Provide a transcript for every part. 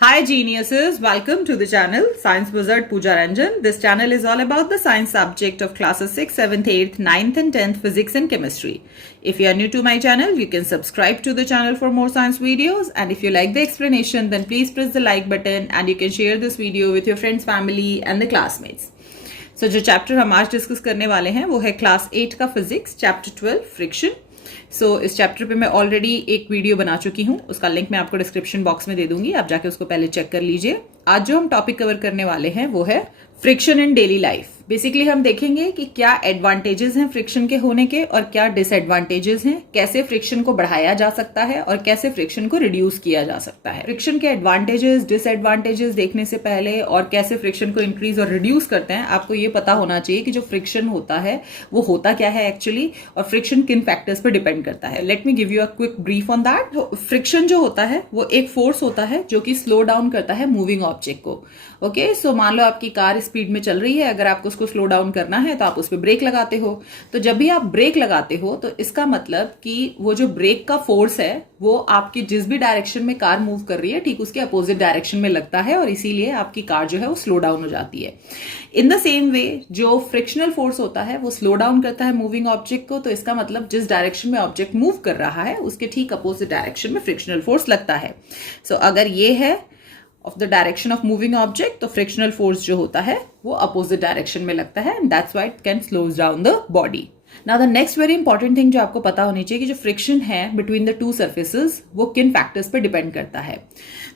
Hi geniuses, welcome to the channel Science Wizard Pooja Ranjan. This channel is all about the science subject of classes 6th, 7th, 8th, 9th and 10th physics and chemistry. If you are new to my channel, you can subscribe to the channel for more science videos, and if you like the explanation then please press the like button and you can share this video with your friends, family and the classmates. So जो chapter हम आज discuss करने वाले हैं वो है class 8 का physics chapter 12 friction. इस चैप्टर पे मैं ऑलरेडी एक वीडियो बना चुकी हूँ, उसका लिंक मैं आपको डिस्क्रिप्शन बॉक्स में दे दूंगी, आप जाके उसको पहले चेक कर लीजिए. आज जो हम टॉपिक कवर करने वाले हैं वो है फ्रिक्शन इन डेली लाइफ. बेसिकली हम देखेंगे कि क्या एडवांटेजेस हैं फ्रिक्शन के होने के और क्या डिसएडवांटेजेस हैं, कैसे फ्रिक्शन को बढ़ाया जा सकता है और कैसे फ्रिक्शन को रिड्यूस किया जा सकता है. फ्रिक्शन के एडवांटेजेस डिसएडवांटेजेस देखने से पहले और कैसे फ्रिक्शन को इंक्रीज और रिड्यूस करते हैं, आपको ये पता होना चाहिए कि जो फ्रिक्शन होता है वो होता क्या है एक्चुअली और फ्रिक्शन किन फैक्टर्स पर डिपेंड करता है. Let me give you a quick brief on that. Friction जो होता है वो एक फोर्स होता है जो कि स्लो डाउन करता है मूविंग ऑब्जेक्ट को. ओके, सो मान लो आपकी कार स्पीड में चल रही है, अगर आपको उसको स्लो डाउन करना है तो आप उस पर ब्रेक लगाते हो. तो जब भी आप ब्रेक लगाते हो तो इसका मतलब कि वो जो ब्रेक का फोर्स है वो आपकी जिस भी डायरेक्शन में कार मूव कर रही है ठीक उसके अपोजिट डायरेक्शन में लगता है और इसीलिए आपकी कार जो है वो स्लो डाउन हो जाती है. इन द सेम वे जो फ्रिक्शनल फोर्स होता है वो स्लो डाउन करता है मूविंग ऑब्जेक्ट को, तो इसका मतलब जिस डायरेक्शन में ऑब्जेक्ट मूव कर रहा है उसके ठीक अपोजिट डायरेक्शन में फ्रिक्शनल फोर्स लगता है. सो अगर ये है of the direction of moving object तो फ्रिक्शनल फोर्स जो होता है वो अपोजिट डायरेक्शन में लगता है, and that's why it can slows down the body. Now the next very important thing जो आपको पता होनी चाहिए कि जो फ्रिक्शन है बिटवीन द टू सर्फेसेस वो किन फैक्टर्स पे डिपेंड करता है.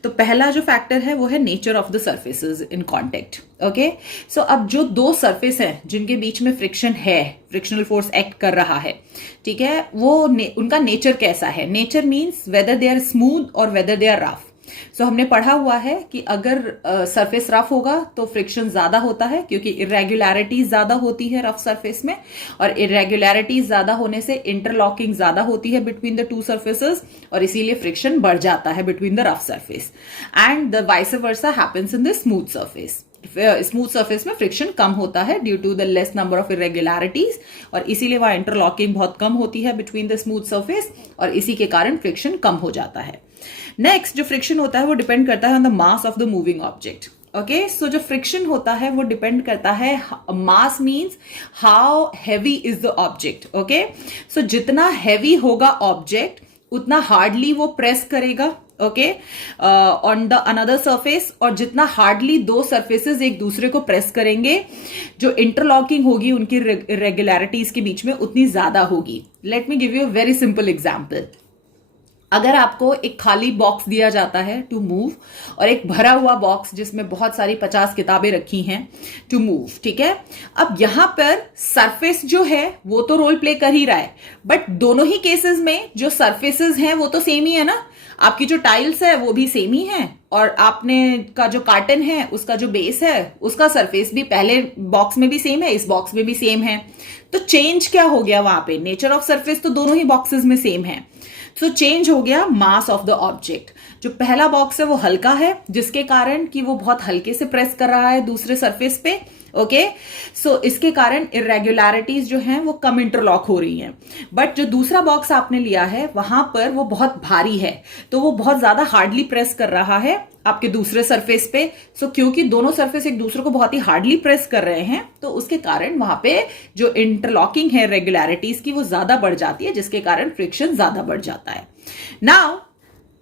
तो पहला जो फैक्टर है वो है nature of the surfaces in contact. Okay, so अब जो दो सर्फेस हैं जिनके बीच में फ्रिक्शन है, फ्रिक्शनल फोर्स एक्ट कर रहा है, ठीक है, वो उनका नेचर कैसा है. Nature means whether they are smooth और whether they are rough. So हमने पढ़ा हुआ है कि अगर सरफेस रफ होगा तो फ्रिक्शन ज्यादा होता है क्योंकि इरेगुलरिटीज ज्यादा होती है रफ सरफेस में, और इरेगुलरिटीज ज्यादा होने से इंटरलॉकिंग ज्यादा होती है बिटवीन द टू सर्फेसेस और इसीलिए फ्रिक्शन बढ़ जाता है between the rough surface. And the vice versa happens in the smooth surface. Smooth surface में फ्रिक्शन कम होता है due to the less number of irregularities और इसीलिए वहां इंटरलॉकिंग बहुत कम होती है बिटवीन द स्मूथ सरफेस और इसी के कारण फ्रिक्शन कम हो जाता है. नेक्स्ट जो फ्रिक्शन होता है वो डिपेंड करता है on the mass of the moving object. Okay, so जो फ्रिक्शन होता है वो डिपेंड करता है, mass means how heavy is the object. Okay, so जितना हैवी होगा ऑब्जेक्ट उतना हार्डली वो प्रेस करेगा okay on the another surface, और जितना हार्डली दो सरफेसेस एक दूसरे को प्रेस करेंगे जो इंटरलॉकिंग होगी उनकी रेगुलरिटीज के बीच में उतनी ज्यादा होगी. Let me give you a very simple example. अगर आपको एक खाली बॉक्स दिया जाता है टू मूव और एक भरा हुआ बॉक्स जिसमें बहुत सारी 50 किताबें रखी हैं टू मूव, ठीक है, अब यहां पर सरफेस जो है वो तो रोल प्ले कर ही रहा है, बट दोनों ही केसेस में जो सरफेसेस हैं वो तो सेम ही है ना. आपकी जो टाइल्स है वो भी सेम ही है और आपने का जो कार्टन है उसका जो बेस है उसका सरफेस भी पहले बॉक्स में भी सेम है, इस बॉक्स में भी सेम है. तो चेंज क्या हो गया वहां पे, नेचर ऑफ सरफेस तो दोनों ही बॉक्सेस में सेम है. सो चेंज हो गया मास ऑफ द ऑब्जेक्ट. जो पहला बॉक्स है वो हल्का है जिसके कारण कि वो बहुत हल्के से प्रेस कर रहा है दूसरे सरफेस पे. ओके, सो इसके कारण इरेगुलरिटीज जो हैं वो कम इंटरलॉक हो रही हैं. बट जो दूसरा बॉक्स आपने लिया है वहां पर वो बहुत भारी है तो वो बहुत ज्यादा हार्डली प्रेस कर रहा है आपके दूसरे सरफेस पे. सो क्योंकि दोनों सरफेस एक दूसरे को बहुत ही हार्डली प्रेस कर रहे हैं तो उसके कारण वहां पे जो इंटरलॉकिंग है रेगुलरिटीज की वो ज्यादा बढ़ जाती है जिसके कारण फ्रिक्शन ज्यादा बढ़ जाता है. Now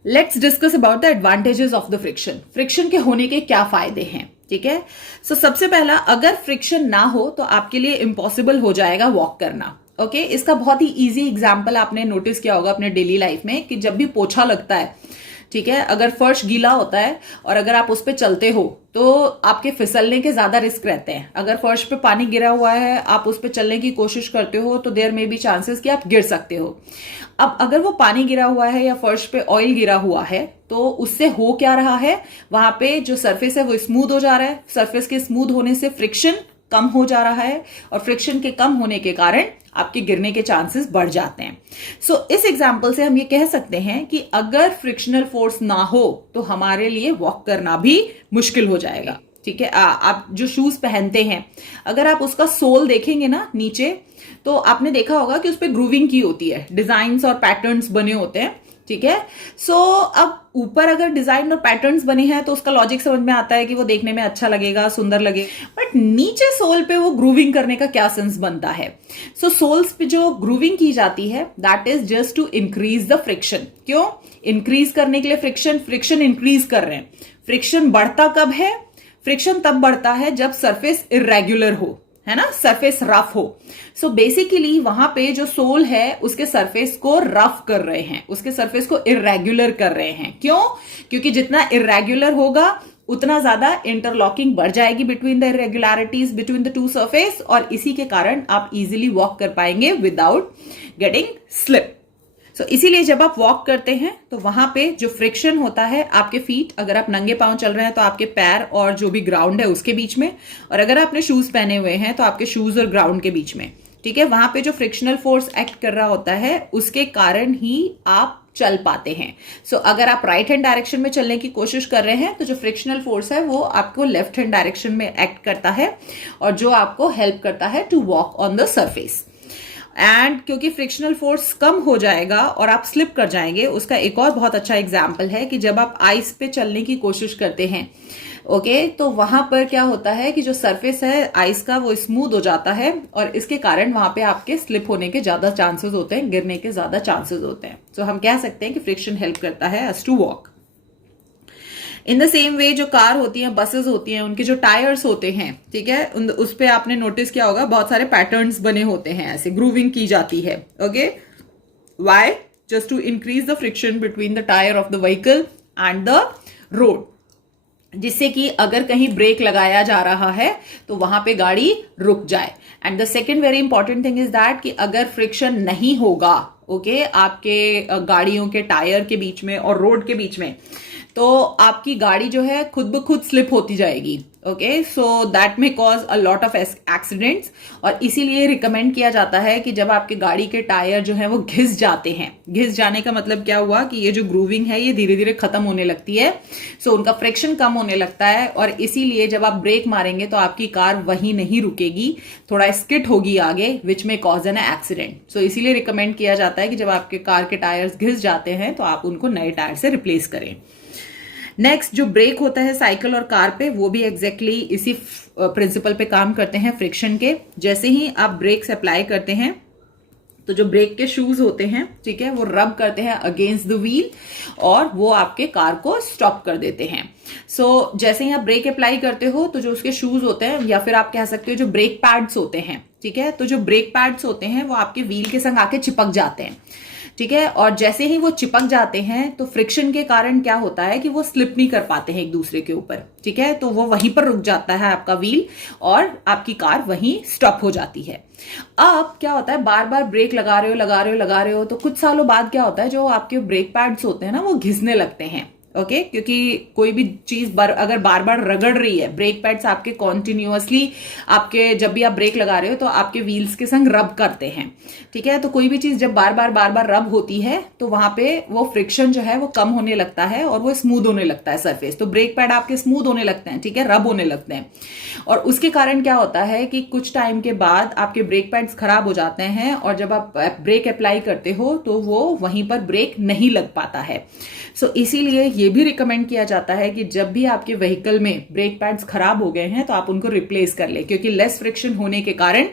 let's discuss about the advantages of the friction. Friction के होने के क्या फायदे हैं, ठीक है. सो सबसे पहला, अगर फ्रिक्शन ना हो तो आपके लिए इम्पॉसिबल हो जाएगा वॉक करना. ओके, इसका बहुत ही इजी एग्जांपल आपने नोटिस किया होगा अपने डेली लाइफ में कि जब भी पोछा लगता है, ठीक है, अगर फर्श गीला होता है और अगर आप उस पर चलते हो तो आपके फिसलने के ज्यादा रिस्क रहते हैं. अगर फर्श पे पानी गिरा हुआ है आप उस पर चलने की कोशिश करते हो तो देयर में भी चांसेस कि आप गिर सकते हो. अब अगर वो पानी गिरा हुआ है या फर्श पे ऑयल गिरा हुआ है तो उससे हो क्या रहा है, वहां पे जो सरफेस है वो स्मूथ हो जा रहा है. सरफेस के स्मूथ होने से फ्रिक्शन कम हो जा रहा है और फ्रिक्शन के कम होने के कारण आपके गिरने के चांसेस बढ़ जाते हैं. सो इस एग्जांपल से हम ये कह सकते हैं कि अगर फ्रिक्शनल फोर्स ना हो तो हमारे लिए वॉक करना भी मुश्किल हो जाएगा. ठीक है, आप जो शूज पहनते हैं अगर आप उसका सोल देखेंगे ना नीचे तो आपने देखा होगा कि उस पर ग्रूविंग की होती है, डिजाइन्स और पैटर्न्स बने होते हैं. ठीक है। सो अब ऊपर अगर डिजाइन और पैटर्न्स बने हैं तो उसका लॉजिक समझ में आता है कि वो देखने में अच्छा लगेगा, सुंदर लगेगा, बट नीचे सोल पे वो ग्रूविंग करने का क्या सेंस बनता है? सो सोल्स पे जो ग्रूविंग की जाती है that is just to increase the friction. क्यों इंक्रीज करने के लिए? फ्रिक्शन इंक्रीज कर रहे हैं। फ्रिक्शन बढ़ता कब है? फ्रिक्शन तब बढ़ता है जब सरफेस इरेग्युलर हो, है ना, सरफेस रफ हो। सो बेसिकली वहां पे जो सोल है उसके सरफेस को रफ कर रहे हैं, उसके सरफेस को इरेग्युलर कर रहे हैं। क्यों? क्योंकि जितना इरेग्युलर होगा उतना ज्यादा इंटरलॉकिंग बढ़ जाएगी between the irregularities between the two surface, और इसी के कारण आप इजीली वॉक कर पाएंगे विदाउट गेटिंग स्लिप। सो इसीलिए जब आप वॉक करते हैं तो वहां पे जो फ्रिक्शन होता है आपके फीट, अगर आप नंगे पांव चल रहे हैं तो आपके पैर और जो भी ग्राउंड है उसके बीच में, और अगर आपने शूज पहने हुए हैं तो आपके शूज और ग्राउंड के बीच में, ठीक है, वहां पे जो फ्रिक्शनल फोर्स एक्ट कर रहा होता है उसके कारण ही आप चल पाते हैं। सो अगर आप राइट हैंड डायरेक्शन में चलने की कोशिश कर रहे हैं तो जो फ्रिक्शनल फोर्स है वो आपको लेफ्ट हैंड डायरेक्शन में एक्ट करता है और जो आपको हेल्प करता है to walk on the surface. And क्योंकि फ्रिक्शनल फोर्स कम हो जाएगा और आप स्लिप कर जाएंगे, उसका एक और बहुत अच्छा एग्जाम्पल है कि जब आप आइस पे चलने की कोशिश करते हैं, ओके, तो वहां पर क्या होता है कि जो सरफेस है आइस का वो स्मूथ हो जाता है और इसके कारण वहां पे आपके स्लिप होने के ज्यादा चांसेस होते हैं, गिरने के ज्यादा चांसेस होते हैं। सो हम कह सकते हैं कि फ्रिक्शन हेल्प करता है us to walk. In the same way जो कार होती हैं, बसेस होती हैं, उनके जो टायर्स होते हैं, ठीक है, उस पे आपने नोटिस किया होगा बहुत सारे पैटर्न्स बने होते हैं, ऐसे ग्रूविंग की जाती है। Okay, why? Just to increase the friction between the tyre of the vehicle and the road, जिससे कि अगर कहीं ब्रेक लगाया जा रहा है तो वहां पे गाड़ी रुक जाए। And the second very important thing is that कि अगर फ्रिक्शन नहीं होगा, ओके, आपके गाड़ियों के टायर के बीच में और रोड के बीच में, तो आपकी गाड़ी जो है खुद ब खुद स्लिप होती जाएगी। ओके, सो दैट में cause a lot of accidents, और इसीलिए रिकमेंड किया जाता है कि जब आपके गाड़ी के टायर जो है वो घिस जाते हैं, घिस जाने का मतलब क्या हुआ कि ये जो ग्रूविंग है ये धीरे धीरे खत्म होने लगती है, सो उनका फ्रिक्शन कम होने लगता है, और इसीलिए जब आप ब्रेक मारेंगे तो आपकी कार वहीं नहीं रुकेगी, थोड़ा स्किट होगी आगे, विच में कॉज एन एक्सीडेंट। सो इसीलिए रिकमेंड किया जाता है कि जब आपके कार के टायर्स घिस जाते हैं तो आप उनको नए टायर से रिप्लेस करें। नेक्स्ट जो ब्रेक होता है साइकिल और कार पे, वो भी एग्जैक्टली इसी प्रिंसिपल पे काम करते हैं फ्रिक्शन के। जैसे ही आप ब्रेक्स अप्लाई करते हैं तो जो ब्रेक के शूज होते हैं, ठीक है, वो रब करते हैं अगेंस्ट द व्हील और वो आपके कार को स्टॉप कर देते हैं। सो जैसे ही आप ब्रेक अप्लाई करते हो तो जो उसके शूज होते हैं, या फिर आप कह सकते हो जो ब्रेक पैड्स होते हैं, ठीक है, तो जो ब्रेक पैड्स होते हैं वो आपके व्हील के संग आके चिपक जाते हैं, ठीक है, और जैसे ही वो चिपक जाते हैं तो फ्रिक्शन के कारण क्या होता है कि वो स्लिप नहीं कर पाते हैं एक दूसरे के ऊपर, ठीक है, तो वो वहीं पर रुक जाता है आपका व्हील और आपकी कार वहीं स्टॉप हो जाती है। अब क्या होता है, बार बार ब्रेक लगा रहे हो तो कुछ सालों बाद क्या होता है, जो आपके ब्रेक पैड्स होते हैं ना वो घिसने लगते हैं। ओके, क्योंकि कोई भी चीज अगर बार बार रगड़ रही है, ब्रेक पैड्स आपके कॉन्टिन्यूअसली आपके जब भी आप ब्रेक लगा रहे हो तो आपके व्हील्स के संग रब करते हैं, ठीक है, तो कोई भी चीज जब बार बार रब होती है तो वहां पे वो फ्रिक्शन जो है वो कम होने लगता है और वो स्मूथ होने लगता है सरफेस, तो ब्रेक पैड आपके स्मूथ होने लगते हैं, ठीक है, रब होने लगते हैं, और उसके कारण क्या होता है कि कुछ टाइम के बाद आपके ब्रेक पैड्स खराब हो जाते हैं और जब आप ब्रेक अप्लाई करते हो तो वो वहीं पर ब्रेक नहीं लग पाता है। सो इसीलिए ये भी रिकमेंड किया जाता है कि जब भी आपके व्हीकल में ब्रेक पैड्स खराब हो गए हैं तो आप उनको रिप्लेस कर ले, क्योंकि लेस फ्रिक्शन होने के कारण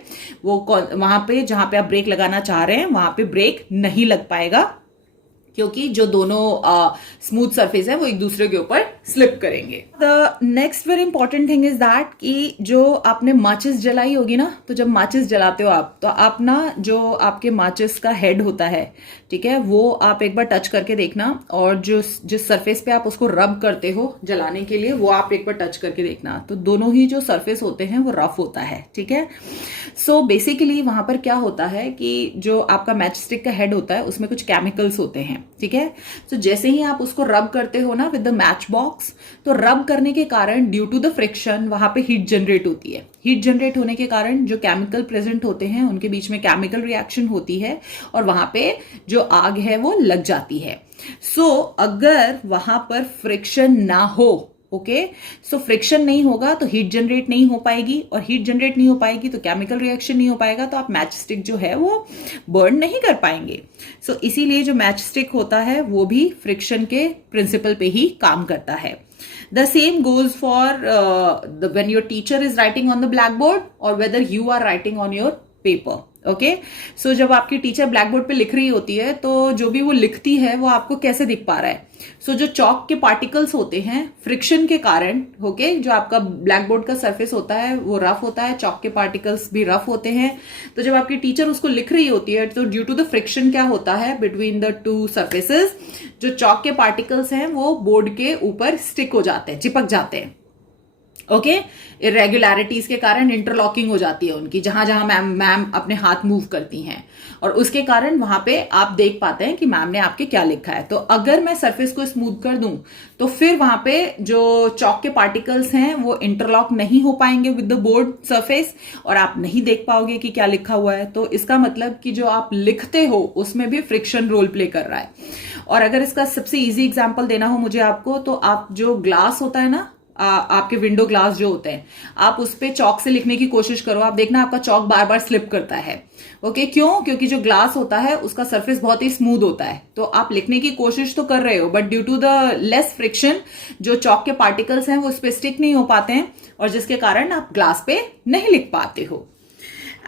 वो वहां पे जहां पे आप ब्रेक लगाना चाह रहे हैं वहां पे ब्रेक नहीं लग पाएगा, क्योंकि जो दोनों स्मूथ सरफेस है वो एक दूसरे के ऊपर स्लिप करेंगे। The next very important thing is that कि जो आपने माचिस जलाई होगी ना, तो जब माचिस जलाते हो आप, तो आप ना जो आपके माचिस का हेड होता है, ठीक है, वो आप एक बार टच करके देखना, और जो जिस सरफेस पे आप उसको रब करते हो जलाने के लिए वो आप एक बार टच करके देखना, तो दोनों ही जो सरफेस होते हैं वो रफ होता है, ठीक है। सो बेसिकली वहां पर क्या होता है कि जो आपका मैच स्टिक का हेड होता है उसमें कुछ केमिकल्स होते हैं, ठीक है, तो जैसे ही आप उसको रब करते हो ना विद द मैच बॉक्स, तो रब करने के कारण ड्यू टू द फ्रिक्शन वहां पे हीट जनरेट होती है। हीट जनरेट होने के कारण जो केमिकल प्रेजेंट होते हैं उनके बीच में केमिकल रिएक्शन होती है और वहां पे जो आग है वो लग जाती है। सो अगर वहां पर फ्रिक्शन ना हो, ओके। सो फ्रिक्शन नहीं होगा तो हीट जनरेट नहीं हो पाएगी, और हीट जनरेट नहीं हो पाएगी तो केमिकल रिएक्शन नहीं हो पाएगा, तो आप मैच स्टिक जो है वो बर्न नहीं कर पाएंगे। सो इसीलिए जो मैच स्टिक होता है वो भी फ्रिक्शन के प्रिंसिपल पे ही काम करता है। The same goes for when your teacher is writing on the blackboard or whether you are writing on your paper. Okay, so जब आपकी टीचर ब्लैक बोर्ड पे लिख रही होती है तो जो भी वो लिखती है वो आपको कैसे दिख पा रहा है? सो जो चॉक के पार्टिकल्स होते हैं फ्रिक्शन के कारण, ओके, जो आपका ब्लैक बोर्ड का सरफेस होता है वो रफ होता है, चॉक के पार्टिकल्स भी रफ होते हैं। तो जब आपकी टीचर उसको लिख रही होती है तो ड्यू टू द फ्रिक्शन क्या होता है बिटवीन द टू सरफेसेस, जो चॉक के पार्टिकल्स हैं वो बोर्ड के ऊपर स्टिक हो जाते हैं, चिपक जाते हैं। ओके, इरेगुलरिटीज के कारण इंटरलॉकिंग हो जाती है उनकी, जहां जहां मैम अपने हाथ मूव करती हैं, और उसके कारण वहां पे आप देख पाते हैं कि मैम ने आपके क्या लिखा है। तो अगर मैं सरफेस को स्मूथ कर दूं तो फिर वहां पे जो चॉक के पार्टिकल्स हैं वो इंटरलॉक नहीं हो पाएंगे विद द बोर्ड सरफेस, और आप नहीं देख पाओगे कि क्या लिखा हुआ है। तो इसका मतलब कि जो आप लिखते हो उसमें भी फ्रिक्शन रोल प्ले कर रहा है। और अगर इसका सबसे इजी एग्जाम्पल देना हो मुझे आपको, तो आप जो ग्लास होता है ना, आपके विंडो ग्लास जो होते हैं, आप उस पे चॉक से लिखने की कोशिश करो, आप देखना आपका चॉक बार बार स्लिप करता है। ओके, क्यों? क्योंकि जो ग्लास होता है उसका सरफेस बहुत ही स्मूथ होता है, तो आप लिखने की कोशिश तो कर रहे हो but due to the less friction जो चॉक के पार्टिकल्स हैं वो उस पे स्टिक नहीं हो पाते हैं, और जिसके कारण आप ग्लास पे नहीं लिख पाते हो।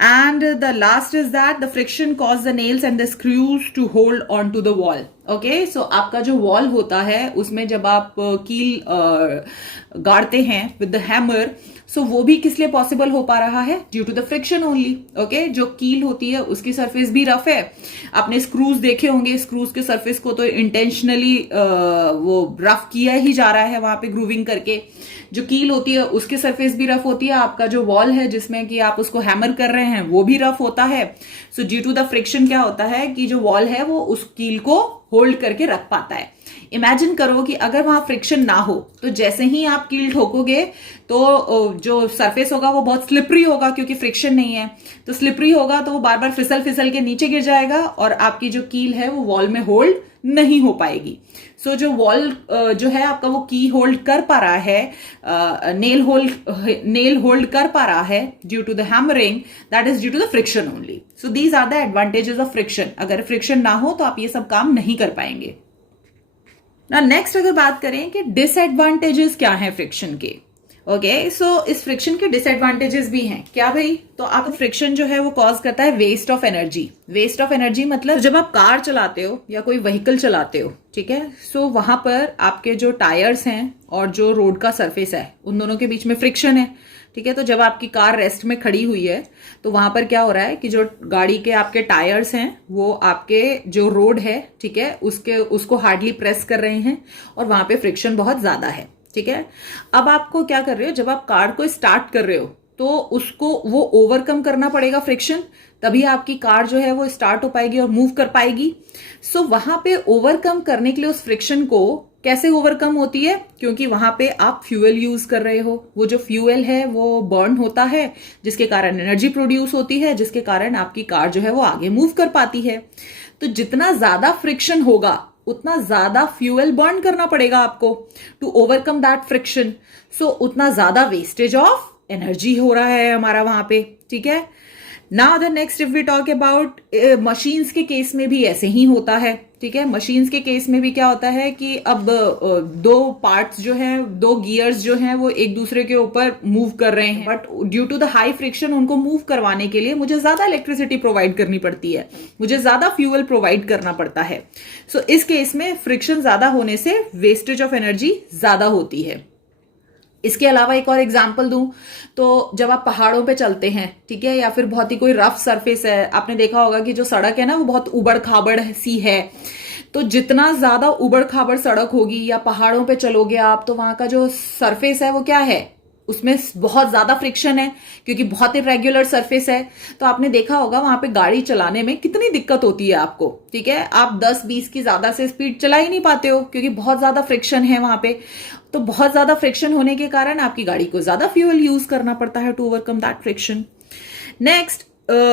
And the last is that the friction causes the nails and the screws to hold on to the wall. Okay, so आपका जो वॉल होता है उसमें जब आप कील गाड़ते हैं with the hammer, so वो भी किस लिए पॉसिबल हो पा रहा है? Due to the friction only. Okay, जो कील होती है उसकी सरफेस भी रफ है, आपने स्क्रूज देखे होंगे, स्क्रूज के सरफेस को तो इंटेंशनली वो रफ किया ही जा रहा है वहां पे ग्रूविंग करके। जो कील होती है उसकी सरफेस भी रफ होती है, आपका जो वॉल है जिसमें कि आप उसको हैमर कर रहे हैं वो भी रफ होता है। So due to the friction क्या होता है कि जो वॉल है वो उस कील को होल्ड करके रख पाता है। इमेजिन करो कि अगर वहां फ्रिक्शन ना हो तो जैसे ही आप कील ठोकोगे तो जो सरफेस होगा वो बहुत स्लिपरी होगा, क्योंकि फ्रिक्शन नहीं है तो स्लिपरी होगा, तो वो बार बार फिसल फिसल के नीचे गिर जाएगा और आपकी जो कील है वो वॉल में होल्ड नहीं हो पाएगी। सो जो वॉल जो है आपका वो की होल्ड कर पा रहा है, नेल होल्ड कर पा रहा है due to the hammering, that is due to the friction only. So these are the advantages of friction. अगर फ्रिक्शन ना हो तो आप ये सब काम नहीं कर पाएंगे। नेक्स्ट अगर बात करें कि डिसएडवांटेजेस क्या हैं फ्रिक्शन के, ओके, सो इस फ्रिक्शन के डिसएडवांटेजेस भी हैं क्या भाई? तो आप फ्रिक्शन जो है वो कॉज करता है waste of energy. Waste of energy मतलब जब आप कार चलाते हो या कोई व्हीकल चलाते हो, ठीक है, सो वहां पर आपके जो टायर्स हैं और जो रोड का सरफेस है उन दोनों के बीच में फ्रिक्शन है, ठीक है। तो जब आपकी कार रेस्ट में खड़ी हुई है तो वहां पर क्या हो रहा है कि जो गाड़ी के आपके टायर्स हैं वो आपके जो रोड है, ठीक है, उसको हार्डली प्रेस कर रहे हैं और वहां पे फ्रिक्शन बहुत ज्यादा है, ठीक है। अब आपको क्या कर रहे हो, जब आप कार को स्टार्ट कर रहे हो तो उसको वो ओवरकम करना पड़ेगा फ्रिक्शन, तभी आपकी कार जो है वो स्टार्ट हो पाएगी और मूव कर पाएगी। सो वहां पे ओवरकम करने के लिए उस फ्रिक्शन को कैसे ओवरकम होती है? क्योंकि वहां पे आप फ्यूल यूज कर रहे हो, वो जो फ्यूल है वो बर्न होता है जिसके कारण एनर्जी प्रोड्यूस होती है, जिसके कारण आपकी कार जो है वो आगे मूव कर पाती है। तो जितना ज्यादा फ्रिक्शन होगा उतना ज्यादा फ्यूल बर्न करना पड़ेगा आपको टू ओवरकम दैट फ्रिक्शन। सो उतना ज्यादा वेस्टेज ऑफ एनर्जी हो रहा है हमारा वहां पे, ठीक है। Now the next if we talk about machines के केस में भी ऐसे ही होता है, ठीक है। मशीन्स के केस में भी क्या होता है कि अब दो पार्ट्स जो हैं, दो गियर्स जो हैं वो एक दूसरे के ऊपर मूव कर रहे हैं, but due to the high friction उनको मूव करवाने के लिए मुझे ज्यादा इलेक्ट्रिसिटी प्रोवाइड करनी पड़ती है, मुझे ज्यादा फ्यूल प्रोवाइड करना पड़ता है। सो इस केस में फ्रिक्शन ज्यादा होने से वेस्टेज ऑफ एनर्जी ज्यादा होती है। इसके अलावा एक और एग्जाम्पल दूं तो जब आप पहाड़ों पे चलते हैं, ठीक है, या फिर बहुत ही कोई रफ सरफेस है, आपने देखा होगा कि जो सड़क है ना वो बहुत उबड़ खाबड़ सी है, तो जितना ज्यादा उबड़ खाबड़ सड़क होगी या पहाड़ों पे चलोगे आप तो वहां का जो सरफेस है वो क्या है, उसमें बहुत ज्यादा फ्रिक्शन है क्योंकि बहुत ही रेगुलर सरफेस है। तो आपने देखा होगा वहां पे गाड़ी चलाने में कितनी दिक्कत होती है आपको, ठीक है। आप 10-20 की ज्यादा से स्पीड चला ही नहीं पाते हो क्योंकि बहुत ज्यादा फ्रिक्शन है वहां पे। तो बहुत ज्यादा फ्रिक्शन होने के कारण आपकी गाड़ी को ज्यादा फ्यूल यूज करना पड़ता है to overcome that friction. Next,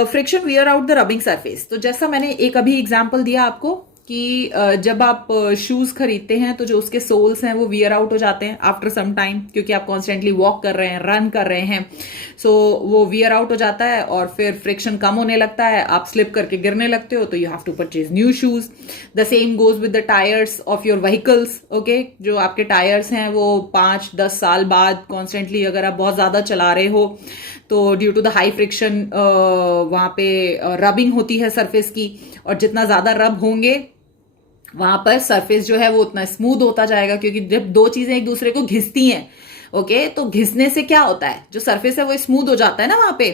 friction wear out the rubbing surface. तो जैसा मैंने एक अभी एग्जाम्पल दिया आपको कि जब आप शूज खरीदते हैं तो जो उसके सोल्स हैं वो वियर आउट हो जाते हैं आफ्टर सम टाइम, क्योंकि आप कॉन्स्टेंटली वॉक कर रहे हैं, रन कर रहे हैं, सो वो वियर आउट हो जाता है और फिर फ्रिक्शन कम होने लगता है, आप स्लिप करके गिरने लगते हो, तो you have to purchase new shoes. The same goes with the tyres of your vehicles. Okay, जो आपके टायर्स हैं वो 5-10 साल बाद कॉन्स्टेंटली अगर आप बहुत ज्यादा चला रहे हो तो due to the high friction वहां पे रबिंग होती है सरफेस की, और जितना ज्यादा रब होंगे वहां पर सरफेस जो है वो उतना स्मूथ होता जाएगा, क्योंकि जब दो चीजें एक दूसरे को घिसती हैं, ओके, तो घिसने से क्या होता है, जो सरफेस है वो स्मूथ हो जाता है ना वहां पे।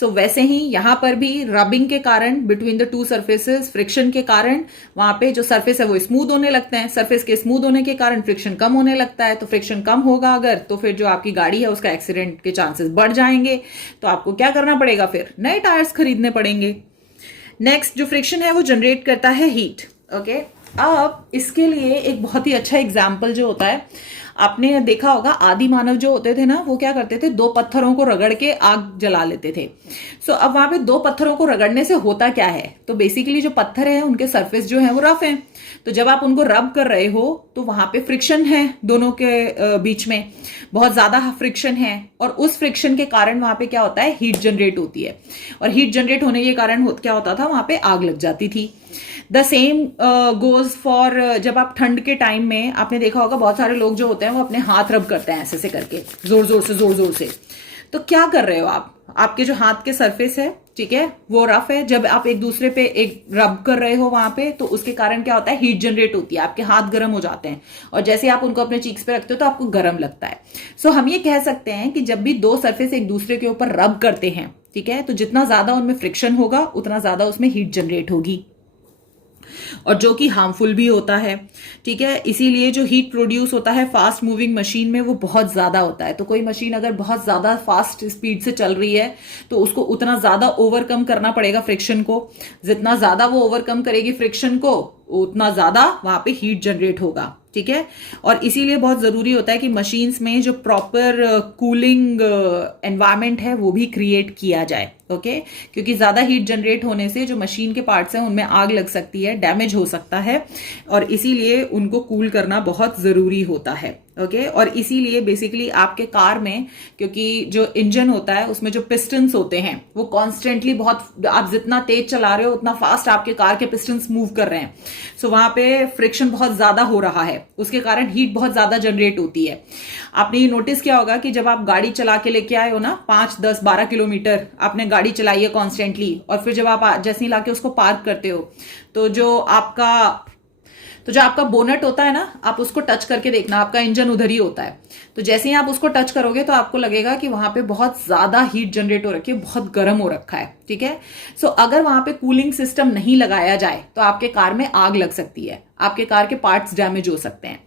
सो वैसे ही यहां पर भी रबिंग के कारण between the two surfaces, friction के कारण वहां पे जो सरफेस है वो स्मूथ होने लगते हैं, सरफेस के स्मूथ होने के कारण फ्रिक्शन कम होने लगता है। तो फ्रिक्शन कम होगा अगर, तो फिर जो आपकी गाड़ी है उसका एक्सीडेंट के चांसेस बढ़ जाएंगे, तो आपको क्या करना पड़ेगा, फिर नए टायर्स खरीदने पड़ेंगे। नेक्स्ट जो फ्रिक्शन है वो जनरेट करता है हीट। ओके, अब इसके लिए एक बहुत ही अच्छा एग्जाम्पल जो होता है, आपने देखा होगा आदि मानव जो होते थे ना, वो क्या करते थे, दो पत्थरों को रगड़ के आग जला लेते थे। सो अब वहां पे दो पत्थरों को रगड़ने से होता क्या है, तो बेसिकली जो पत्थर है उनके सरफेस जो है वो रफ है, तो जब आप उनको रब कर रहे हो तो वहां पे फ्रिक्शन है दोनों के बीच में, बहुत ज्यादा फ्रिक्शन है, और उस फ्रिक्शन के कारण वहां पे क्या होता है, हीट जनरेट होती है, और हीट जनरेट होने के कारण क्या होता था, वहां पे आग लग जाती थी। द सेम गोज फॉर जब आप ठंड के टाइम में, आपने देखा होगा बहुत सारे लोग जो होते हैं वो अपने हाथ रब करते हैं ऐसे करके, जोर जोर से। तो क्या कर रहे हो आप, आपके जो हाथ के सरफेस है, ठीक है, वो रफ है, जब आप एक दूसरे पे एक रब कर रहे हो वहां पे, तो उसके कारण क्या होता है, हीट जनरेट होती है, आपके हाथ गर्म हो जाते हैं, और जैसे आप उनको अपने चीक्स पे रखते हो तो आपको गर्म लगता है। सो हम ये कह सकते हैं कि जब भी दो सरफेस एक दूसरे के ऊपर रब करते हैं, ठीक है, तो जितना ज्यादा उनमें फ्रिक्शन होगा उतना ज्यादा उसमें हीट जनरेट होगी, और जो कि हार्मफुल भी होता है, ठीक है। इसीलिए जो हीट प्रोड्यूस होता है फास्ट मूविंग मशीन में वो बहुत ज्यादा होता है। तो कोई मशीन अगर बहुत ज्यादा फास्ट स्पीड से चल रही है तो उसको उतना ज्यादा ओवरकम करना पड़ेगा फ्रिक्शन को, जितना ज्यादा वो ओवरकम करेगी फ्रिक्शन को उतना ज्यादा वहां पे हीट जनरेट होगा, ठीक है। और इसीलिए बहुत जरूरी होता है कि मशीन्स में जो प्रॉपर कूलिंग एनवायरनमेंट है वो भी क्रिएट किया जाए, ओके, क्योंकि ज्यादा हीट जनरेट होने से जो मशीन के पार्ट्स हैं उनमें आग लग सकती है, डैमेज हो सकता है, और इसीलिए उनको कूल करना बहुत जरूरी होता है, ओके। और इसीलिए बेसिकली आपके कार में, क्योंकि जो इंजन होता है उसमें जो पिस्टन्स होते हैं वो कॉन्स्टेंटली बहुत, आप जितना तेज चला रहे हो उतना फास्ट आपके कार के पिस्टन्स मूव कर रहे हैं, सो वहां पे फ्रिक्शन बहुत ज्यादा हो रहा है, उसके कारण हीट बहुत ज्यादा जनरेट होती है। आपने ये नोटिस किया होगा कि जब आप गाड़ी चला के लेके आए हो ना 5, 10, 12 किलोमीटर आपने गाड़ी चलाई है कॉन्स्टेंटली, और फिर जब आप जैसे ही लाके उसको पार्क करते हो तो जो आपका बोनट होता है ना, आप उसको टच करके देखना, आपका इंजन उधर ही होता है, तो जैसे ही आप उसको टच करोगे तो आपको लगेगा कि वहां पे बहुत ज्यादा हीट जनरेट हो रखी है, बहुत गर्म हो रखा है, ठीक है। सो अगर वहां पे कूलिंग सिस्टम नहीं लगाया जाए तो आपके कार में आग लग सकती है, आपके कार के पार्ट्स डैमेज हो सकते हैं।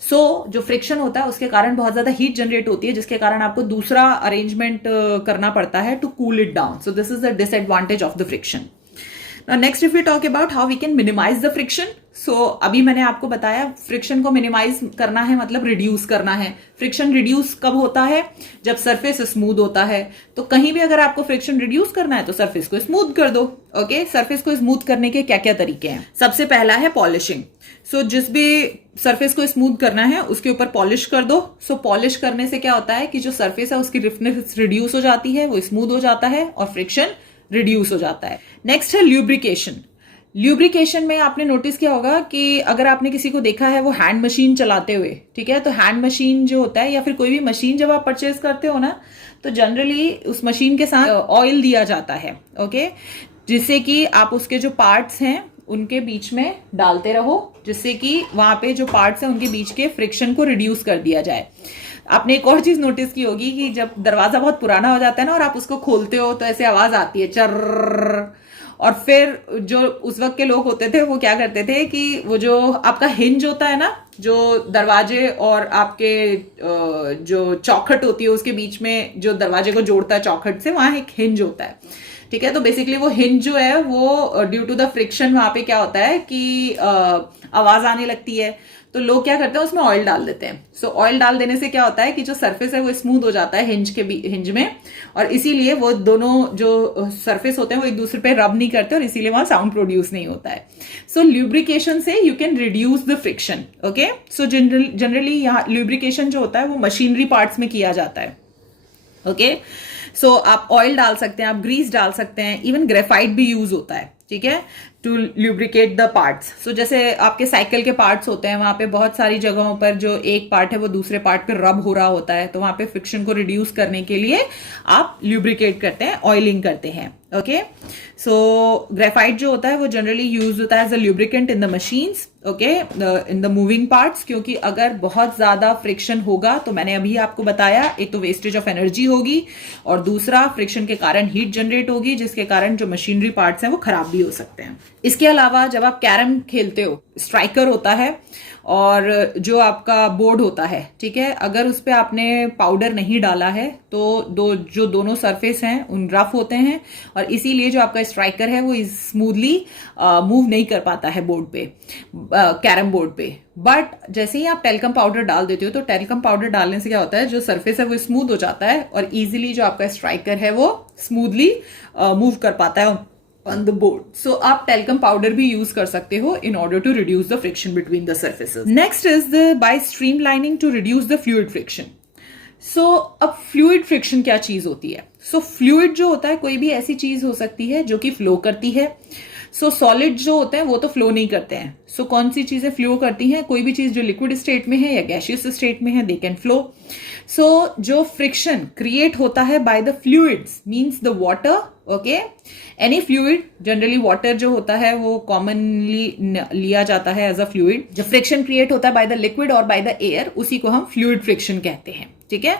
सो जो फ्रिक्शन होता है उसके कारण बहुत ज्यादा हीट जनरेट होती है, जिसके कारण आपको दूसरा अरेंजमेंट करना पड़ता है to cool it down. So this is the disadvantage of the friction. Now next if we talk about how we can minimize the friction, so अभी मैंने आपको बताया फ्रिक्शन को मिनिमाइज करना है मतलब रिड्यूस करना है। फ्रिक्शन रिड्यूस कब होता है, जब सरफेस स्मूथ होता है। तो कहीं भी अगर आपको फ्रिक्शन रिड्यूस करना है तो सरफेस को स्मूथ कर दो, ओके। सरफेस को स्मूथ करने के क्या क्या तरीके हैं, सबसे पहला है पॉलिशिंग। सो जिस भी सरफेस को स्मूथ करना है उसके ऊपर पॉलिश कर दो। सो पॉलिश करने से क्या होता है कि जो सरफेस है उसकी रफनेस रिड्यूस हो जाती है, वो स्मूथ हो जाता है और फ्रिक्शन रिड्यूस हो जाता है। नेक्स्ट है ल्यूब्रिकेशन। ल्यूब्रिकेशन में आपने नोटिस किया होगा कि अगर आपने किसी को देखा है वो हैंड मशीन चलाते हुए, ठीक है, तो हैंड मशीन जो होता है या फिर कोई भी मशीन जब आप परचेज करते हो ना, तो जनरली उस मशीन के साथ ऑयल दिया जाता है, ओके, जिससे कि आप उसके जो पार्ट्स हैं उनके बीच में डालते रहो, जिससे कि वहां पे जो पार्ट्स हैं उनके बीच के फ्रिक्शन को रिड्यूस कर दिया जाए। आपने एक और चीज नोटिस की होगी कि जब दरवाजा बहुत पुराना हो जाता है ना और आप उसको खोलते हो तो ऐसे आवाज आती है चर्र, और फिर जो उस वक्त के लोग होते थे वो क्या करते थे कि वो जो आपका हिंज होता है ना, जो दरवाजे और आपके जो चौखट होती है उसके बीच में जो दरवाजे को जोड़ता है चौखट से, वहां एक हिंज होता है। ठीक है। तो बेसिकली वो हिंज जो है वो ड्यू टू द फ्रिक्शन वहां पे क्या होता है कि आवाज आने लगती है, तो लोग क्या करते हैं उसमें ऑयल डाल देते हैं। सो ऑयल डाल देने से क्या होता है कि जो सरफेस है वो स्मूथ हो जाता है हिंज में, और इसीलिए वो दोनों जो सरफेस होते हैं वो एक दूसरे पे रब नहीं करते और इसीलिए वहां साउंड प्रोड्यूस नहीं होता है। सो ल्यूब्रिकेशन से you can reduce the friction. Okay, so generally यहाँ ल्यूब्रिकेशन जो होता है वो मशीनरी पार्ट्स में किया जाता है। ओके, सो आप ऑयल डाल सकते हैं, आप ग्रीस डाल सकते हैं, इवन ग्रेफाइट भी यूज होता है, ठीक है, टू ल्यूब्रिकेट द पार्ट्स। सो जैसे आपके साइकिल के पार्ट्स होते हैं, वहां पे बहुत सारी जगहों पर जो एक पार्ट है वो दूसरे पार्ट पे रब हो रहा होता है, तो वहां पे फ्रिक्शन को रिड्यूस करने के लिए आप ल्यूब्रिकेट करते हैं, ऑयलिंग करते हैं। ओके, सो ग्रेफाइट जो होता है वो जनरली यूज होता है as a lubricant in the machines, okay, in the moving parts, क्योंकि अगर बहुत ज्यादा फ्रिक्शन होगा तो मैंने अभी आपको बताया, एक तो वेस्टेज ऑफ एनर्जी होगी और दूसरा फ्रिक्शन के कारण हीट जनरेट होगी, जिसके कारण जो मशीनरी पार्ट्स हैं वो खराब भी हो सकते हैं। इसके अलावा जब आप कैरम खेलते हो, स्ट्राइकर होता है और जो आपका बोर्ड होता है, ठीक है, अगर उस पर आपने पाउडर नहीं डाला है तो जो दोनों सरफेस हैं उन रफ होते हैं और इसीलिए जो आपका स्ट्राइकर है वो स्मूथली मूव नहीं कर पाता है बोर्ड पे, कैरम बोर्ड पे। बट जैसे ही आप टेल्कम पाउडर डाल देते हो तो टेल्कम पाउडर डालने से क्या होता है, जो सरफेस है वो स्मूथ हो जाता है और इजीली जो आपका स्ट्राइकर है वो स्मूथली मूव कर पाता है on the board. So आप talcum powder भी use कर सकते हो in order to reduce the friction between the surfaces. Next is the by streamlining to reduce the fluid friction. So अब fluid friction क्या चीज होती है? So fluid जो होता है कोई भी ऐसी चीज हो सकती है जो कि flow करती है। सो सॉलिड जो होते हैं वो तो फ्लो नहीं करते हैं। सो कौन सी चीजें फ्लो करती हैं? कोई भी चीज जो लिक्विड स्टेट में है या गैसियस स्टेट में है, दे कैन फ्लो। सो जो फ्रिक्शन क्रिएट होता है by the fluids means the water, okay, any fluid, generally water जो होता है वो कॉमनली लिया जाता है एज अ फ्लूइड। जो फ्रिक्शन क्रिएट होता है बाय द लिक्विड और बाय द एयर, उसी को हम फ्लूइड फ्रिक्शन कहते हैं, ठीक है।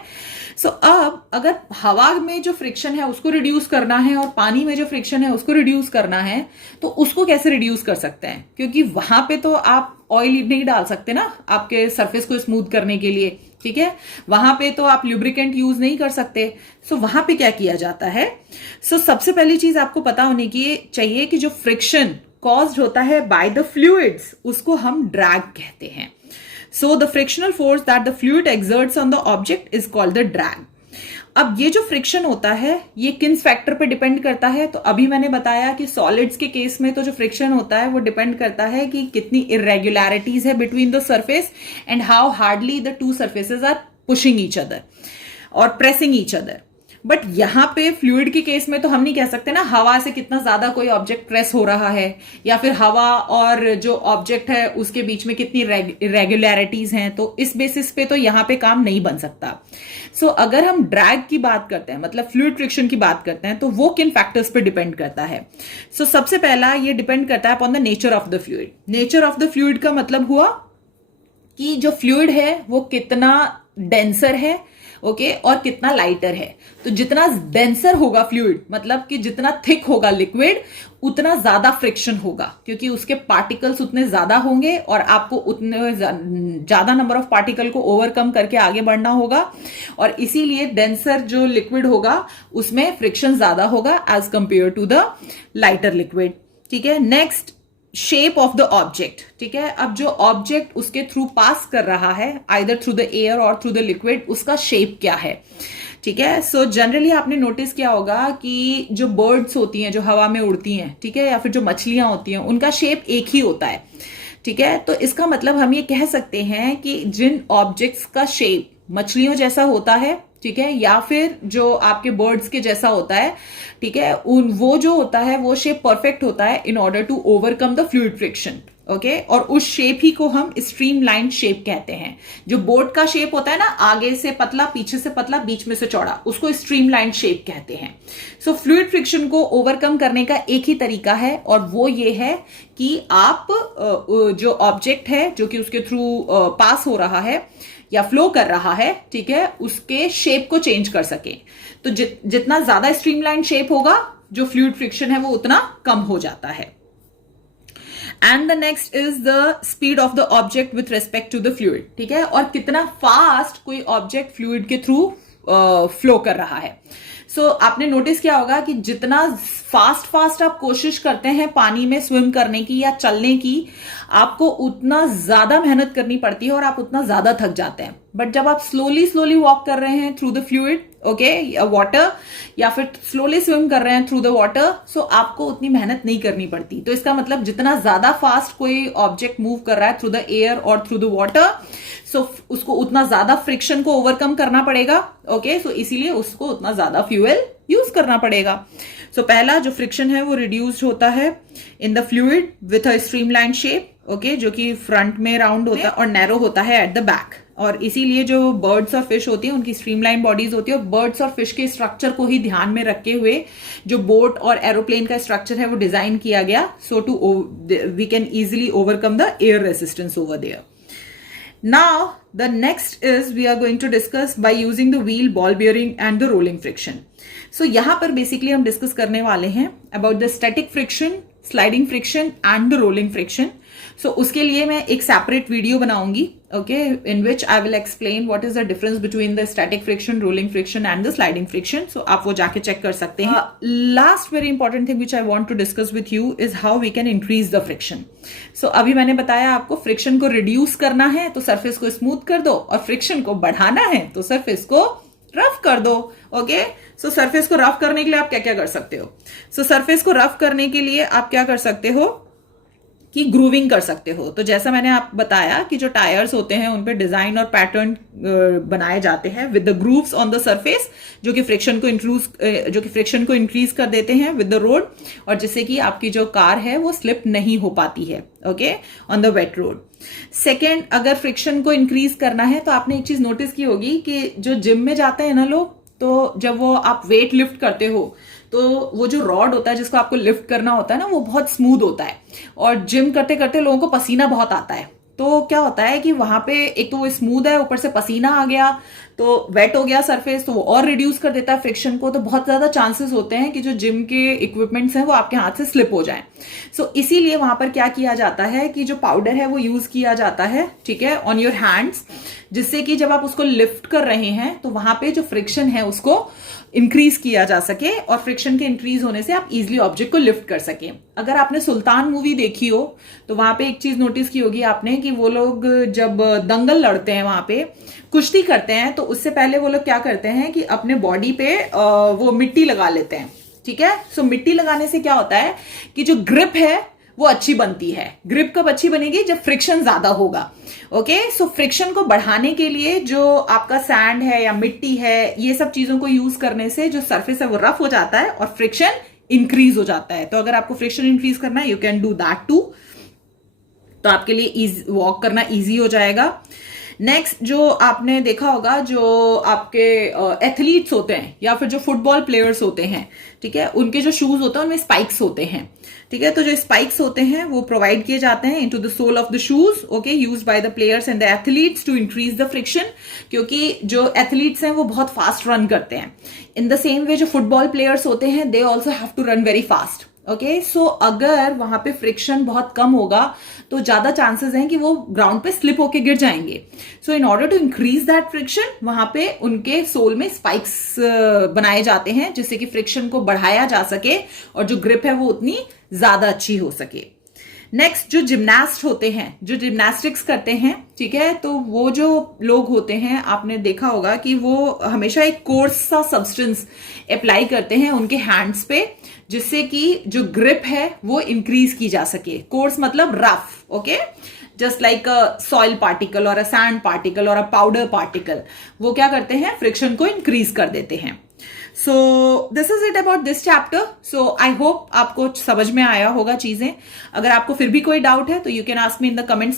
सो अब अगर हवा में जो फ्रिक्शन है उसको रिड्यूस करना है और पानी में जो फ्रिक्शन है उसको रिड्यूस करना है, तो उसको कैसे रिड्यूस कर सकते हैं? क्योंकि वहां पे तो आप ऑयल नहीं डाल सकते ना आपके सरफेस को स्मूथ करने के लिए, ठीक है, वहां पे तो आप ल्यूब्रिकेंट यूज नहीं कर सकते। सो वहां पे क्या किया जाता है? सो सबसे पहली चीज आपको पता होने की चाहिए कि जो फ्रिक्शन कॉज्ड होता है बाय द फ्लूइड्स उसको हम ड्रैग कहते हैं। So the frictional force that the fluid exerts on the object is called the drag. अब ये जो फ्रिक्शन होता है ये किन फैक्टर पे डिपेंड करता है? तो अभी मैंने बताया कि सॉलिड्स के केस में तो जो फ्रिक्शन होता है वो डिपेंड करता है कि कितनी इरेगुलरिटीज है between the surface and how hardly the two surfaces are pushing each other और प्रेसिंग ईच अदर। बट यहां पे फ्लूइड के केस में तो हम नहीं कह सकते ना हवा से कितना ज्यादा कोई ऑब्जेक्ट प्रेस हो रहा है या फिर हवा और जो ऑब्जेक्ट है उसके बीच में कितनी इरेगुलरिटीज हैं, तो इस बेसिस पे तो यहां पे काम नहीं बन सकता। सो अगर हम ड्रैग की बात करते हैं, मतलब फ्लूइड फ्रिक्शन की बात करते हैं, तो वो किन फैक्टर्स पे डिपेंड करता है? सो सबसे पहला ये डिपेंड करता है upon the nature of the fluid. Nature of the fluid का मतलब हुआ कि जो फ्लूइड है वो कितना डेंसर है, ओके, और कितना लाइटर है। तो जितना डेंसर होगा फ्लूइड, मतलब कि जितना थिक होगा लिक्विड, उतना ज्यादा फ्रिक्शन होगा क्योंकि उसके पार्टिकल्स उतने ज्यादा होंगे और आपको उतने ज्यादा नंबर ऑफ पार्टिकल को ओवरकम करके आगे बढ़ना होगा और इसीलिए डेंसर जो लिक्विड होगा उसमें फ्रिक्शन ज्यादा होगा as compare to the lighter liquid, ठीक है। Next, shape of the object, ठीक है। अब जो ऑब्जेक्ट उसके थ्रू पास कर रहा है आइदर थ्रू द एयर और थ्रू द लिक्विड, उसका शेप क्या है, ठीक है। सो जनरली आपने नोटिस किया होगा कि जो बर्ड्स होती हैं जो हवा में उड़ती हैं, ठीक है, या फिर जो मछलियां होती हैं उनका शेप एक ही होता है, ठीक है। तो इसका मतलब हम ये कह सकते हैं कि जिन ऑब्जेक्ट्स का शेप मछलियों जैसा होता है, ठीक है, या फिर जो आपके बर्ड्स के जैसा होता है, ठीक है, वो जो होता है वो शेप परफेक्ट होता है in order to overcome the fluid friction, okay. और उस शेप ही को हम स्ट्रीमलाइन शेप कहते हैं। जो बोट का शेप होता है ना, आगे से पतला, पीछे से पतला, बीच में से चौड़ा, उसको स्ट्रीमलाइन शेप कहते हैं। सो फ्लूइड फ्रिक्शन को ओवरकम करने का एक ही तरीका है और वो ये है कि आप जो ऑब्जेक्ट है जो कि उसके थ्रू पास हो रहा है या फ्लो कर रहा है, ठीक है, उसके शेप को चेंज कर सके। तो जितना ज्यादा स्ट्रीमलाइन शेप होगा, जो फ्लूइड फ्रिक्शन है वो उतना कम हो जाता है। And the next is the speed of the object with respect to the fluid, ठीक है, और कितना फास्ट कोई ऑब्जेक्ट फ्लूइड के थ्रू फ्लो कर रहा है। आपने नोटिस किया होगा कि जितना फास्ट आप कोशिश करते हैं पानी में स्विम करने की या चलने की, आपको उतना ज्यादा मेहनत करनी पड़ती है और आप उतना ज्यादा थक जाते हैं। बट जब आप स्लोली वॉक कर रहे हैं through the fluid, okay, water, या फिर स्लोली स्विम कर रहे हैं थ्रू द वाटर, सो आपको उतनी मेहनत नहीं करनी पड़ती। तो इसका मतलब जितना ज्यादा फास्ट कोई ऑब्जेक्ट मूव कर रहा है थ्रू द एयर और थ्रू द वाटर, सो उसको उतना ज्यादा फ्रिक्शन को ओवरकम करना पड़ेगा। ओके, सो इसीलिए उसको उतना ज्यादा फ्यूल यूज करना पड़ेगा। सो पहला जो फ्रिक्शन है वो रिड्यूस्ड होता है in the fluid with a streamline shape, okay, जो कि फ्रंट में राउंड होता है और नैरो होता है एट द बैक। और इसीलिए जो बर्ड्स और फिश होती है उनकी स्ट्रीमलाइन बॉडीज होती है, और बर्ड्स और फिश के स्ट्रक्चर को ही ध्यान में रखते हुए जो बोट और एरोप्लेन का स्ट्रक्चर है वो डिजाइन किया गया, so to we can easily overcome the air resistance over there. Now, the next is we are going to discuss by using the wheel, ball bearing and the rolling friction. So, यहाँ पर basically हम discuss करने वाले हैं about the static friction, sliding friction and the rolling friction. So, उसके लिए मैं एक separate video बनाऊंगी, okay, in which I will explain what is the difference between the static friction, rolling friction and the sliding friction. So, आप वो जाके check कर सकते हैं. Last very important thing which I want to discuss with you is how we can increase the friction. So, अभी मैंने बताया आपको friction को reduce करना है तो surface को smooth कर दो, और friction को बढ़ाना है तो surface को रफ कर दो। ओके, सो सरफेस को रफ करने के लिए आप क्या क्या कर सकते हो? सो सरफेस को रफ करने के लिए आप क्या कर सकते हो कि ग्रूविंग कर सकते हो। तो जैसा मैंने आप बताया कि जो टायर्स होते हैं उन पे डिजाइन और पैटर्न बनाए जाते हैं with the grooves on the surface, जो कि फ्रिक्शन को इंक्रीज कर देते हैं विद द रोड, और जिससे कि आपकी जो कार है वो स्लिप नहीं हो पाती है, okay, on the wet road. Second, अगर फ्रिक्शन को इंक्रीज करना है तो आपने एक चीज नोटिस की होगी कि जो जिम में जाते हैं ना लोग, तो जब वो आप वेट लिफ्ट करते हो तो वो जो रॉड होता है जिसको आपको लिफ्ट करना होता है ना, वो बहुत स्मूथ होता है, और जिम करते करते लोगों को पसीना बहुत आता है। तो क्या होता है कि वहां पे एक तो वो स्मूथ है, ऊपर से पसीना आ गया तो वेट हो गया सरफेस, तो वो और रिड्यूस कर देता है फ्रिक्शन को। तो बहुत ज्यादा चांसेस होते हैं कि जो जिम के इक्विपमेंट्स हैं वो आपके हाथ से स्लिप हो जाएं। सो इसीलिए वहां पर क्या किया जाता है कि जो पाउडर है वो यूज किया जाता है, ठीक है, ऑन योर हैंड्स, जिससे कि जब आप उसको लिफ्ट कर रहे हैं तो वहां पे जो फ्रिक्शन है उसको इंक्रीज किया जा सके, और फ्रिक्शन के इंक्रीज होने से आप इजिली ऑब्जेक्ट को लिफ्ट कर सके। अगर आपने सुल्तान मूवी देखी हो तो वहां पे एक चीज नोटिस की होगी आपने कि वो लोग जब दंगल लड़ते हैं, वहां पे कुश्ती करते हैं, तो उससे पहले वो लोग क्या करते हैं कि अपने बॉडी पे वो मिट्टी लगा लेते हैं, ठीक है। सो मिट्टी लगाने से क्या होता है कि जो ग्रिप है वो अच्छी बनती है। ग्रिप कब अच्छी बनेगी? जब फ्रिक्शन ज्यादा होगा। ओके, सो फ्रिक्शन को बढ़ाने के लिए जो आपका सैंड है या मिट्टी है, ये सब चीजों को यूज करने से जो सरफेस है वो रफ हो जाता है और फ्रिक्शन इंक्रीज हो जाता है। तो अगर आपको फ्रिक्शन इंक्रीज करना है, you can do that too, तो आपके लिए वॉक करना इजी हो जाएगा। नेक्स्ट, जो आपने देखा होगा जो आपके एथलीट्स होते हैं या फिर जो फुटबॉल प्लेयर्स होते हैं, ठीक है, उनके जो शूज होते हैं उनमें स्पाइक्स होते हैं, ठीक है। तो जो स्पाइक्स होते हैं वो प्रोवाइड किए जाते हैं into the sole of the shoes, okay, used by the players and the athletes to increase the friction, क्योंकि जो एथलीट्स हैं वो बहुत फास्ट रन करते हैं। इन द सेम वे जो फुटबॉल प्लेयर्स होते हैं they also have to run very fast. Okay, so अगर वहां पे फ्रिक्शन बहुत कम होगा तो ज्यादा चांसेस हैं कि वो ग्राउंड पे स्लिप होके गिर जाएंगे। So in order to increase that friction, वहां पे उनके सोल में स्पाइक्स बनाए जाते हैं जिससे कि फ्रिक्शन को बढ़ाया जा सके और जो ग्रिप है वो उतनी ज्यादा अच्छी हो सके। नेक्स्ट, जो जिम्नास्ट होते हैं, जो जिम्नास्टिक्स करते हैं, ठीक है, तो वो जो लोग होते हैं आपने देखा होगा कि वो हमेशा एक कोर्स सा सब्सटेंस अप्लाई करते हैं उनके हैंड्स पे, जिससे कि जो ग्रिप है वो इंक्रीज की जा सके। कोर्स मतलब रफ, ओके, जस्ट लाइक अ सॉइल पार्टिकल और अ सैंड पार्टिकल और अ पाउडर पार्टिकल, वो क्या करते हैं? फ्रिक्शन को इंक्रीज कर देते हैं। सो this is it about this chapter. So I hope आपको समझ में आया होगा चीजें। अगर आपको फिर भी कोई डाउट है तो you can ask me in the comment.